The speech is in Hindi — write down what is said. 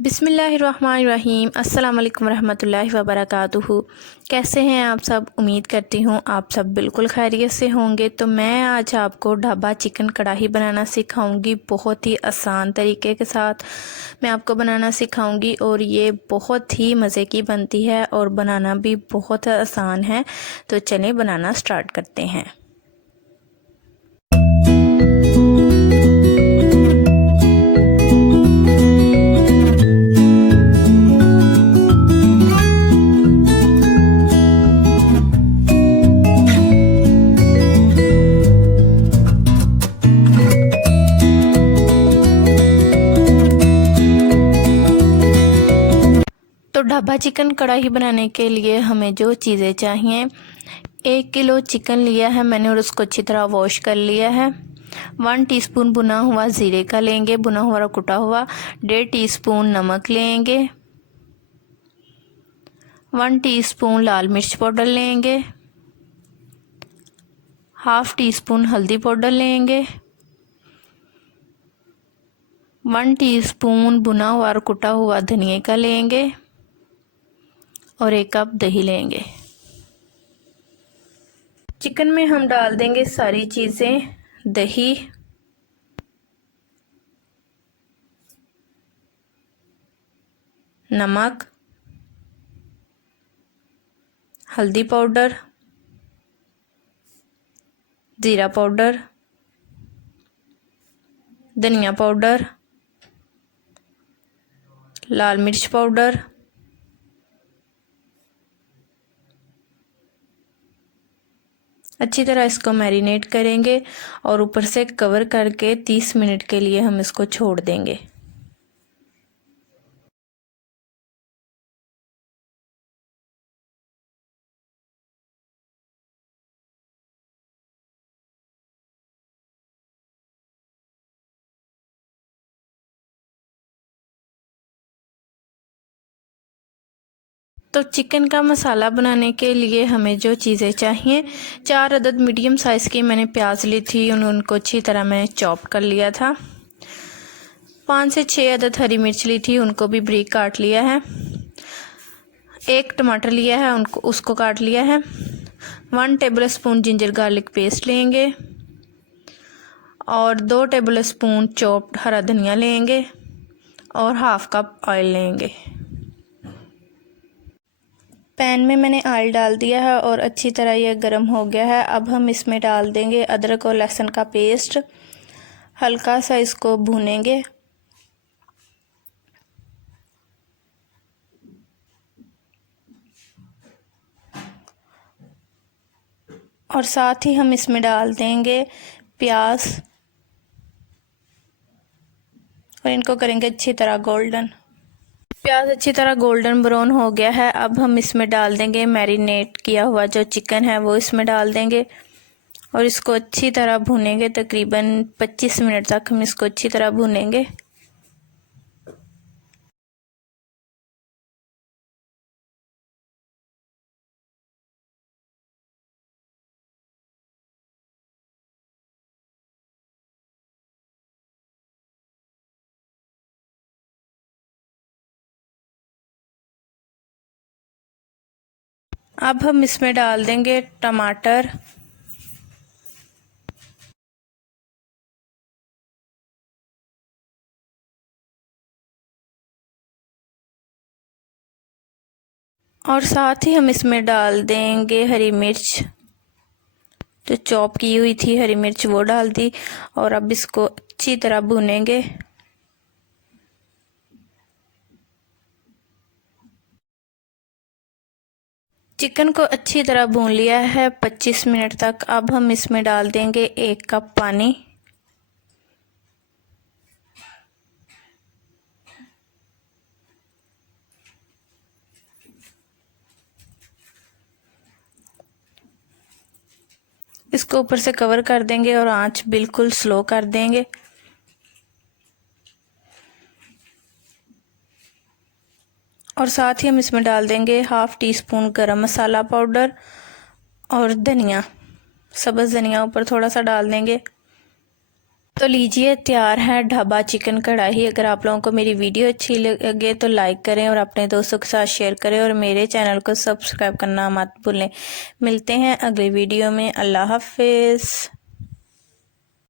बिस्मिल्लाहिर्रहमानिर्रहीम। अस्सलाम वालेकुम रहमतुल्लाहि व बरकातुहू। कैसे हैं आप सब? उम्मीद करती हूँ आप सब बिल्कुल खैरियत से होंगे। तो मैं आज आपको ढाबा चिकन कढ़ाई बनाना सिखाऊंगी, बहुत ही आसान तरीके के साथ मैं आपको बनाना सिखाऊंगी और ये बहुत ही मज़े की बनती है और बनाना भी बहुत आसान है। तो चलें बनाना स्टार्ट करते हैं। तो ढाबा चिकन कढ़ाई बनाने के लिए हमें जो चीज़ें चाहिए, 1 किलो चिकन लिया है मैंने और उसको अच्छी तरह वॉश कर लिया है। 1 टीस्पून भुना हुआ ज़ीरे का लेंगे, भुना हुआ कुटा हुआ। 1.5 टीस्पून नमक लेंगे। 1 टीस्पून लाल मिर्च पाउडर लेंगे। 1/2 टीस्पून हल्दी पाउडर लेंगे। 1 टीस्पून भुना हुआ कुटा हुआ धनिया का लेंगे और 1 कप दही लेंगे। चिकन में हम डाल देंगे सारी चीज़ें, दही, नमक, हल्दी पाउडर, ज़ीरा पाउडर, धनिया पाउडर, लाल मिर्च पाउडर, अच्छी तरह इसको मैरिनेट करेंगे और ऊपर से कवर करके 30 मिनट के लिए हम इसको छोड़ देंगे। तो चिकन का मसाला बनाने के लिए हमें जो चीज़ें चाहिए, 4 अदद मीडियम साइज़ की मैंने प्याज ली थी, उनको अच्छी तरह मैंने चॉप कर लिया था। 5 से 6 अदद हरी मिर्च ली थी, उनको भी बारीक काट लिया है। 1 टमाटर लिया है, उसको काट लिया है। 1 table spoon ginger garlic paste लेंगे और 2 टेबल स्पून चॉप्ड हरा धनिया लेंगे और 1/2 कप ऑयल लेंगे। पैन में मैंने ऑयल डाल दिया है और अच्छी तरह यह गर्म हो गया है। अब हम इसमें डाल देंगे अदरक और लहसुन का पेस्ट। हल्का सा इसको भूनेंगे और साथ ही हम इसमें डाल देंगे प्याज और इनको करेंगे अच्छी तरह गोल्डन। प्याज अच्छी तरह गोल्डन ब्राउन हो गया है। अब हम इसमें डाल देंगे मैरिनेट किया हुआ जो चिकन है वो इसमें डाल देंगे और इसको अच्छी तरह भूनेंगे। तकरीबन 25 मिनट तक हम इसको अच्छी तरह भूनेंगे। अब हम इसमें डाल देंगे टमाटर और साथ ही हम इसमें डाल देंगे हरी मिर्च, जो चॉप की हुई थी हरी मिर्च वो डाल दी और अब इसको अच्छी तरह भूनेंगे। चिकन को अच्छी तरह भून लिया है 25 मिनट तक। अब हम इसमें डाल देंगे 1 कप पानी। इसको ऊपर से कवर कर देंगे और आंच बिल्कुल स्लो कर देंगे। और साथ ही हम इसमें डाल देंगे 1/2 टीस्पून गरम मसाला पाउडर और धनिया, सब्ज़ धनिया ऊपर थोड़ा सा डाल देंगे। तो लीजिए तैयार है ढाबा चिकन कढ़ाई। अगर आप लोगों को मेरी वीडियो अच्छी लगे तो लाइक करें और अपने दोस्तों के साथ शेयर करें और मेरे चैनल को सब्सक्राइब करना मत भूलें। मिलते हैं अगली वीडियो में। अल्लाह हाफिज़।